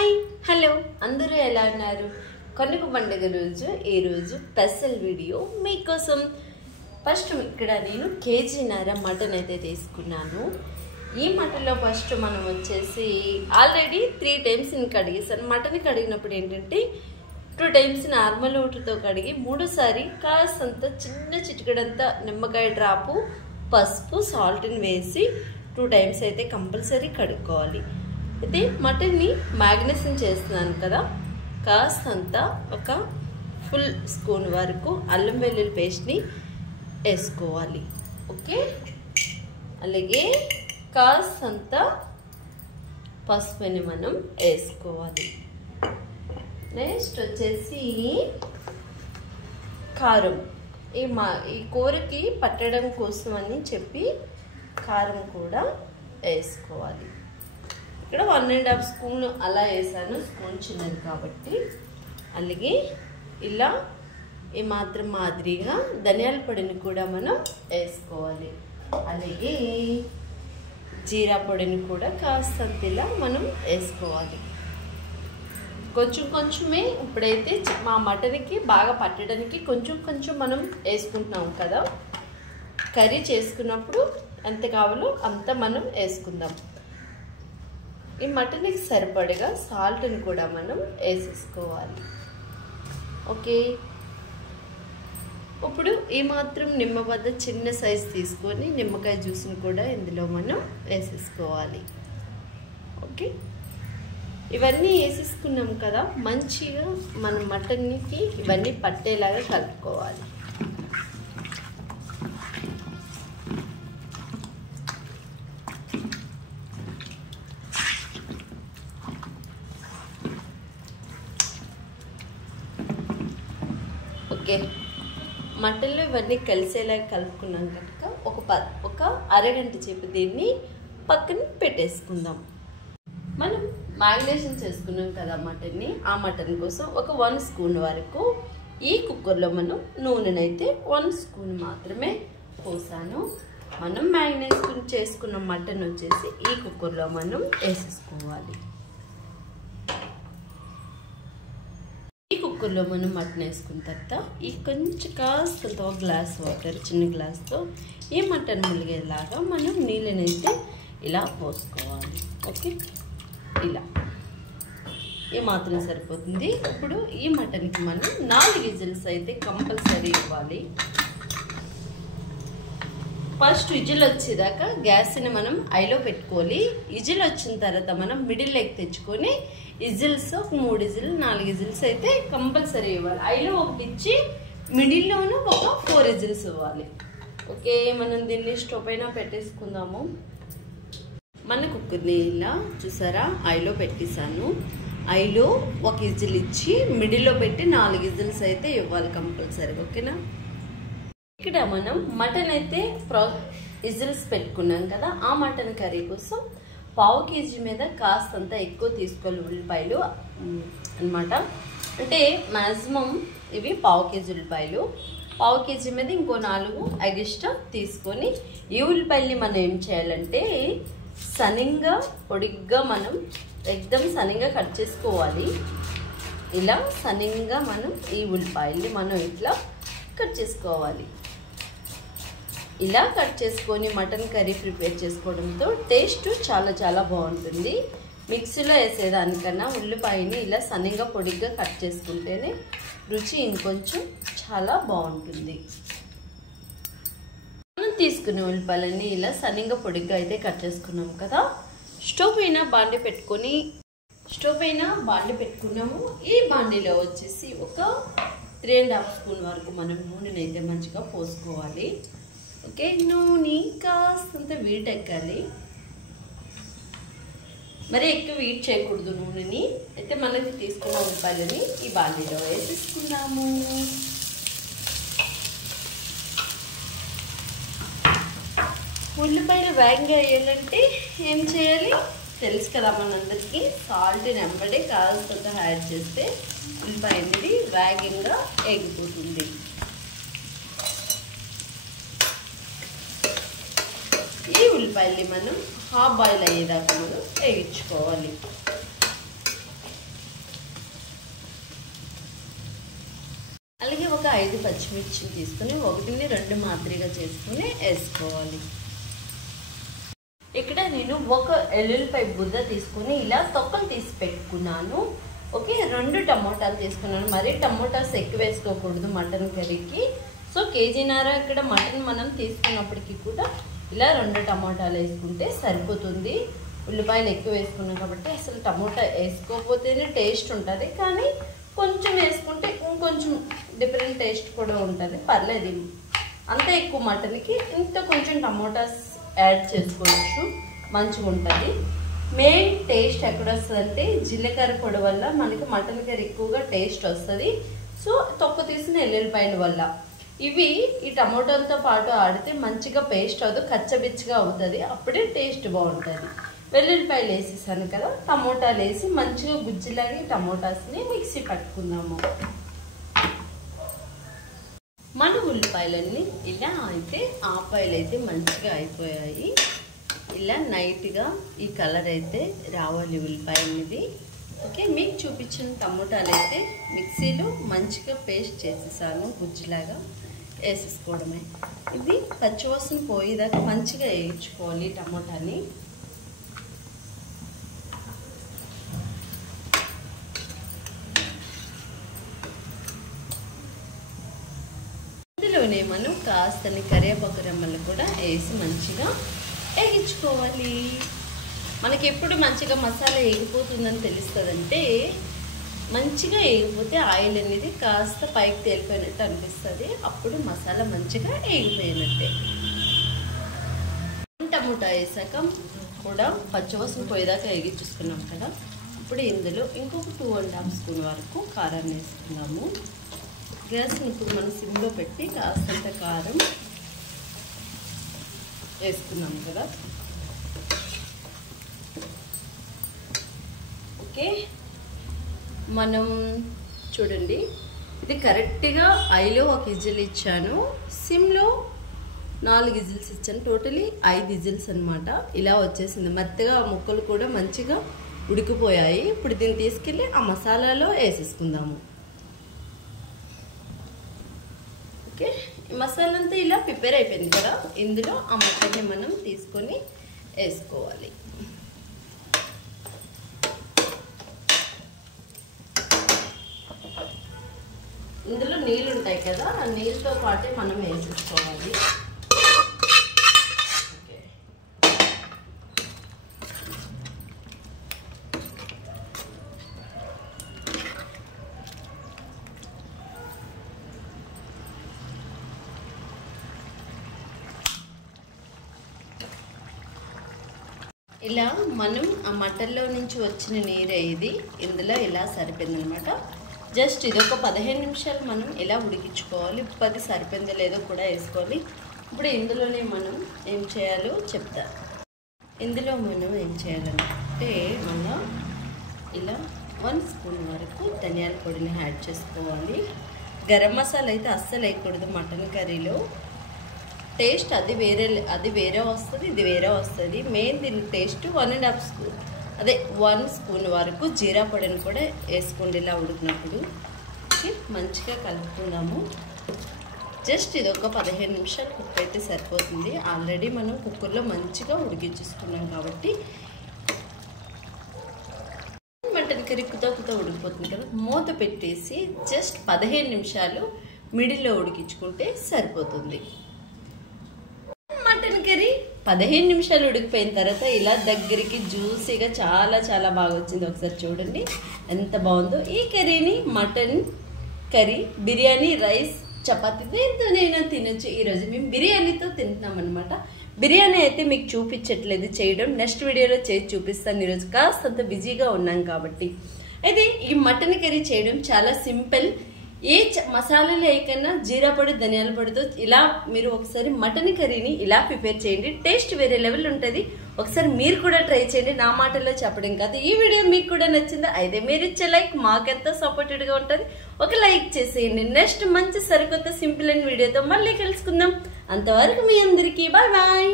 Hi hello అందరూ ఎలా ఉన్నారు? కనుక పండుగ రోజు ఈ రోజు స్పెషల్ వీడియో మీకోసం. ఫస్ట్ ఇక్కడ నేను కేజీన్నర మటన్ అయితే తీసుకున్నాను. ఈ మటన్లో ఫస్ట్ మనం వచ్చేసి ఆల్రెడీ 3 times కడిగేసాను. మటన్ కడిగినప్పుడు ఏంటంటే 2 times నార్మల్ వాటర్తో కడిగి మూడోసారి కాస్తంత చిన్న చిటికెడంత నిమ్మకాయ డ్రాపు పసుపు సాల్ట్ని వేసి 2 times అయితే కంపల్సరీ కడుక్కోవాలి. అయితే మటన్ని మ్యాగ్నేషన్ చేస్తున్నాను కదా, కాస్తంత ఒక ఫుల్ స్పూన్ వరకు అల్లం వెల్లుల్లి పేస్ట్ని వేసుకోవాలి. ఓకే, అలాగే కాస్తంత పసుపుని మనం వేసుకోవాలి. నెక్స్ట్ వచ్చేసి కారం, ఈ కూరకి పట్టడం కోసం అని చెప్పి కారం కూడా వేసుకోవాలి. ఇక్కడ 1.5 స్పూన్ అలా వేసాను, స్పూన్ చిన్నది కాబట్టి. అలాగే ఇలా ఈ మాత్రం మాదిరిగా ధనియాల పొడిని కూడా మనం వేసుకోవాలి. అలాగే జీరా పొడిని కూడా కాస్తంత ఇలా మనం వేసుకోవాలి. కొంచెం కొంచెమే ఇప్పుడైతే మా మటన్కి బాగా పట్టడానికి కొంచెం మనం వేసుకుంటున్నాం కదా. కర్రీ చేసుకున్నప్పుడు ఎంత కావాలో అంత మనం వేసుకుందాం. ఈ మటన్కి సరిపడగా సాల్ట్ని కూడా మనం వేసేసుకోవాలి. ఓకే, ఇప్పుడు ఈ మాత్రం నిమ్మబద్ద చిన్న సైజు తీసుకొని నిమ్మకాయ జ్యూస్ని కూడా ఇందులో మనం వేసేసుకోవాలి. ఓకే, ఇవన్నీ వేసేసుకున్నాం కదా, మంచిగా మన మటన్కి ఇవన్నీ పట్టేలాగా కలుపుకోవాలి. ఓకే, మటన్లో ఇవన్నీ కలిసేలా కలుపుకున్నాం కనుక ఒక అరగంట చెప్పి దీన్ని పక్కన పెట్టేసుకుందాం. మనం మ్యాగ్నేషన్ చేసుకున్నాం కదా మటన్ని, ఆ మటన్ కోసం ఒక 1 స్పూన్ వరకు ఈ కుక్కర్లో మనం నూనెనైతే 1 స్పూన్ మాత్రమే పోసాను. మనం మ్యాగ్నేషన్ చేసుకున్న మటన్ వచ్చేసి ఈ కుక్కర్లో మనం వేసేసుకోవాలి. కుక్కర్లో మనం మటన్ వేసుకున్న తర్వాత ఈ కొంచెం కాస్తంత ఒక గ్లాస్ వాటర్, చిన్న గ్లాస్తో ఈ మటన్ ములిగేలాగా మనం నీళ్ళనైతే ఇలా పోసుకోవాలి. ఓకే, ఇలా ఈ మాత్రం సరిపోతుంది. ఇప్పుడు ఈ మటన్కి మనం 4 విజిల్స్ అయితే కంపల్సరీ ఇవ్వాలి. ఫస్ట్ విజిల్ వచ్చేదాకా గ్యాస్ని మనం ఐలో పెట్టుకోవాలి. విజిల్ వచ్చిన తర్వాత మనం మిడిల్ లెగ్ తెచ్చుకొని విజిల్స్ ఒక 3 విజిల్ 4 విజిల్స్ అయితే కంపల్సరీ ఇవ్వాలి. ఐలో ఒకటి ఇచ్చి మిడిల్లోనూ ఒక 4 విజిల్స్ ఇవ్వాలి. ఓకే, మనం దీన్ని స్టవ్ పైన పెట్టేసుకుందాము. మన కుక్కర్ని ఇలా చూసారా ఐలో పెట్టేసాను. ఐలో ఒక విజిల్ ఇచ్చి మిడిల్లో పెట్టి 4 విజిల్స్ అయితే ఇవ్వాలి కంపల్సరీ. ఓకేనా, ఇక్కడ మనం మటన్ అయితే విజిల్స్ పెట్టుకున్నాం కదా, ఆ మటన్ కర్రీ కోసం 1/2 kg మీద కాస్తంత ఎక్కువ తీసుకోవాలి ఉల్లిపాయలు అన్నమాట. అంటే మ్యాక్సిమం ఇవి 1/2 kg ఉల్లిపాయలు. 1/2 kg మీద ఇంకో 4 ఎక్స్ట్రా తీసుకొని ఈ ఉల్లిపాయల్ని మనం ఏం చేయాలంటే సన్నంగా పొడిగ్గా మనం ఎక్దమ్ సన్నంగా కట్ చేసుకోవాలి. ఇలా సన్నంగా మనం ఈ ఉల్లిపాయల్ని మనం ఇట్లా కట్ చేసుకోవాలి. ఇలా కట్ చేసుకొని మటన్ కర్రీ ప్రిపేర్ చేసుకోవడంతో టేస్ట్ చాలా బాగుంటుంది. మిక్సీలో వేసేదానికన్నా ఉల్లిపాయని ఇలా సన్నగా పొడిగ్గా కట్ చేసుకుంటేనే రుచి ఇంకొంచెం చాలా బాగుంటుంది. మనం తీసుకునే ఉల్లిపాయలన్నీ ఇలా సన్నగా పొడిగ్గా అయితే కట్ చేసుకున్నాం కదా. స్టవ్ పైన బాండి పెట్టుకున్నాము. ఈ బాండీలో వచ్చేసి ఒక 3.5 స్పూన్ వరకు మనం నూనెని అయితే మంచిగా పోసుకోవాలి. ఓకే, నూనె కాస్తంత వీటెక్కాలి, మరి ఎక్కువ వీట్ చేయకూడదు నూనెని. అయితే మనకి తీసుకున్న ఉల్లిపాయలని ఈ బాండీలో వేసేసుకున్నాము. ఉల్లిపాయలు వేగంగా వేయాలంటే ఏం చేయాలి తెలుసు కదా మనందరికీ, సాల్ట్ వెంబడే కాస్తంత యాడ్ చేస్తే ఉల్లిపాయ అనేది వేగంగా వేగిపోతుంది. ఈ ఉల్లిపాయల్ని మనం హాఫ్ బాయిల్ అయ్యేదాకా మనం వేయించుకోవాలి. 5 పచ్చిమిర్చిని తీసుకుని 1ని 2 మాదిరిగా చేసుకుని వేసుకోవాలి. ఇక్కడ నేను 1 ఎల్లుల్లిపాయ బుర్ర తీసుకుని ఇలా తొక్కలు తీసి పెట్టుకున్నాను. ఓకే, 2 టమోటాలు తీసుకున్నాను. మరి టమోటాస్ ఎక్కువ వేసుకోకూడదు మటన్ కర్రీకి. సో కేజీన్నర ఇక్కడ మటన్ మనం తీసుకున్నప్పటికీ కూడా ఇలా 2 టమోటాలు వేసుకుంటే సరిపోతుంది. ఉల్లిపాయలు ఎక్కువ వేసుకున్నాం కాబట్టి అసలు టమోటా వేసుకోకపోతేనే టేస్ట్ ఉంటుంది, కానీ కొంచెం వేసుకుంటే ఇంకొంచెం డిఫరెంట్ టేస్ట్ కూడా ఉంటుంది. పర్లేదు, అంత ఎక్కువ మటన్కి ఇంత కొంచెం టమోటాస్ యాడ్ చేసుకోవచ్చు, మంచిగా ఉంటుంది. మెయిన్ టేస్ట్ ఎక్కడ వస్తుందంటే జీలకర్ర పొడి వల్ల మనకి మటన్ కర్రీ ఎక్కువగా టేస్ట్ వస్తుంది. సో తొక్క తీసిన ఎల్లుల్లిపాయల వల్ల ఇవి ఈ టమోటాలతో పాటు ఆడితే మంచిగా పేస్ట్ అవుతుంది, కచ్చబిచ్చగా అవుతుంది, అప్పుడే టేస్ట్ బాగుంటుంది. వెల్లుల్లిపాయలు వేసేసాను కదా, టమోటాలు వేసి మంచిగా గుజ్జులాగి టమోటాస్ని మిక్సీ పట్టుకుందాము. మన ఉల్లిపాయలన్నీ ఇలా అయితే ఆపాయలు అయితే మంచిగా అయిపోయాయి. ఇలా నైట్గా ఈ కలర్ అయితే రావాలి ఉల్లిపాయ అనేది. ఓకే, మీకు చూపించిన టమోటాలు అయితే మిక్సీలో మంచిగా పేస్ట్ చేసేసాను, గుజ్జులాగా వేసేసుకోవడమే. ఇది పచ్చివాసన పోయేదాకా మంచిగా వేయించుకోవాలి టమోటాని. ఇందులోనే మనం కాస్తని కరివేపాకు రెమ్మలు కూడా వేసి మంచిగా వేయించుకోవాలి. మనకి ఎప్పుడు మంచిగా మసాలా వేగిపోతుందని తెలుస్తుందంటే మంచిగా వేగిపోతే ఆయిల్ అనేది కాస్త పైకి తేలిపోయినట్టు అనిపిస్తుంది, అప్పుడు మసాలా మంచిగా వేగిపోయినట్టే. టమోటా వేసాక కూడా పచ్చివాసన పోయేదాకా వేగించుకున్నాం కదా, ఇప్పుడు ఇందులో ఇంకొక 2.5 స్పూన్ వరకు కారాన్ని వేసుకున్నాము. గ్యాస్ని ఇప్పుడు మనం సిమ్లో పెట్టి కాస్తంత కారం వేసుకున్నాం కదా. ఓకే, మనం చూడండి, ఇది కరెక్ట్గా ఐలో 1 విజిల్ ఇచ్చాను, సిమ్లో 4 విజిల్స్ ఇచ్చాను, టోటలీ 5 విజిల్స్ అనమాట. ఇలా వచ్చేసింది, మెత్తగా ముక్కలు కూడా మంచిగా ఉడికిపోయాయి. ఇప్పుడు దీన్ని తీసుకెళ్ళి ఆ మసాలాలో వేసేసుకుందాము. ఓకే, ఈ మసాలా అంతా ఇలా ప్రిపేర్ అయిపోయింది కదా, ఇందులో ఆ మటన్ని మనం తీసుకొని వేసుకోవాలి. ఇందులో నీళ్ళు ఉంటాయి కదా, ఆ నీళ్ళతో పాటే మనం వేసేసుకోవాలి. ఇలా మనం ఆ మటన్లో నుంచి వచ్చిన నీరే ఇది, ఇందులో ఇలా సరిపోయిందనమాట. జస్ట్ ఇది ఒక 15 నిమిషాలు మనం ఇలా ఉడికించుకోవాలి. 10 సరిపోయిందో లేదో కూడా వేసుకోవాలి. ఇప్పుడు ఇందులోనే మనం ఏం చేయాలో చెప్తా. ఇందులో మనం ఏం చేయాలంటే మనం ఇలా 1 స్పూన్ వరకు ధనియాల పొడిని యాడ్ చేసుకోవాలి. గరం మసాలా అయితే అస్సలు వేయకూడదు మటన్ కర్రీలో, టేస్ట్ అది వేరే వస్తుంది, ఇది వేరే వస్తుంది. మెయిన్ దీని టేస్ట్ 1.5 స్పూన్, అదే 1 స్పూన్ వరకు జీరా పొడిని కూడా వేసుకోండి ఇలా ఉడికినప్పుడు. మంచిగా కలుపుకుందాము. జస్ట్ ఇది ఒక 15 నిమిషాలు కుక్ అయితే సరిపోతుంది. ఆల్రెడీ మనం కుక్కర్లో మంచిగా ఉడికించుకున్నాం కాబట్టి మటన్ కర్రీ కుత ఉడికిపోతుంది కదా. మూత పెట్టేసి జస్ట్ 15 నిమిషాలు మిడిల్లో ఉడికించుకుంటే సరిపోతుంది. మటన్ కర్రీ 15 నిమిషాలు ఉడికిపోయిన తర్వాత ఇలా దగ్గరికి జ్యూసీగా చాలా బాగా వచ్చింది. ఒకసారి చూడండి ఎంత బాగుందో. ఈ కర్రీని mutton curry, biryani, rice, chapati దేంతోనైనా తినొచ్చు. ఈరోజు మేము బిర్యానీతో తింటున్నాం అనమాట. బిర్యానీ అయితే మీకు చూపించట్లేదు చేయడం, నెక్స్ట్ వీడియోలో చేసి చూపిస్తాను. ఈరోజు కాస్తంత బిజీగా ఉన్నాం కాబట్టి. అయితే ఈ మటన్ కర్రీ చేయడం చాలా సింపుల్. ఏ మసాలాలు వేయకన్నా జీరా పొడి, ధనియాల పొడితో ఇలా మీరు ఒకసారి మటన్ కర్రీని ఇలా ప్రిపేర్ చేయండి. టేస్ట్ వేరే లెవెల్ ఉంటుంది. ఒకసారి మీరు కూడా ట్రై చేయండి, నా మాటల్లో చెప్పడం కాదు. ఈ వీడియో మీకు కూడా నచ్చిందా? అయితే మీరు ఇచ్చే లైక్ మాకెంతో సపోర్టెడ్గా ఉంటుంది. ఒక లైక్ చేసేయండి. నెక్స్ట్ మంచి సరికొత్త సింపుల్ అండ్ వీడియోతో మళ్ళీ కలుసుకుందాం. అంతవరకు మీ అందరికీ బాయ్ బాయ్.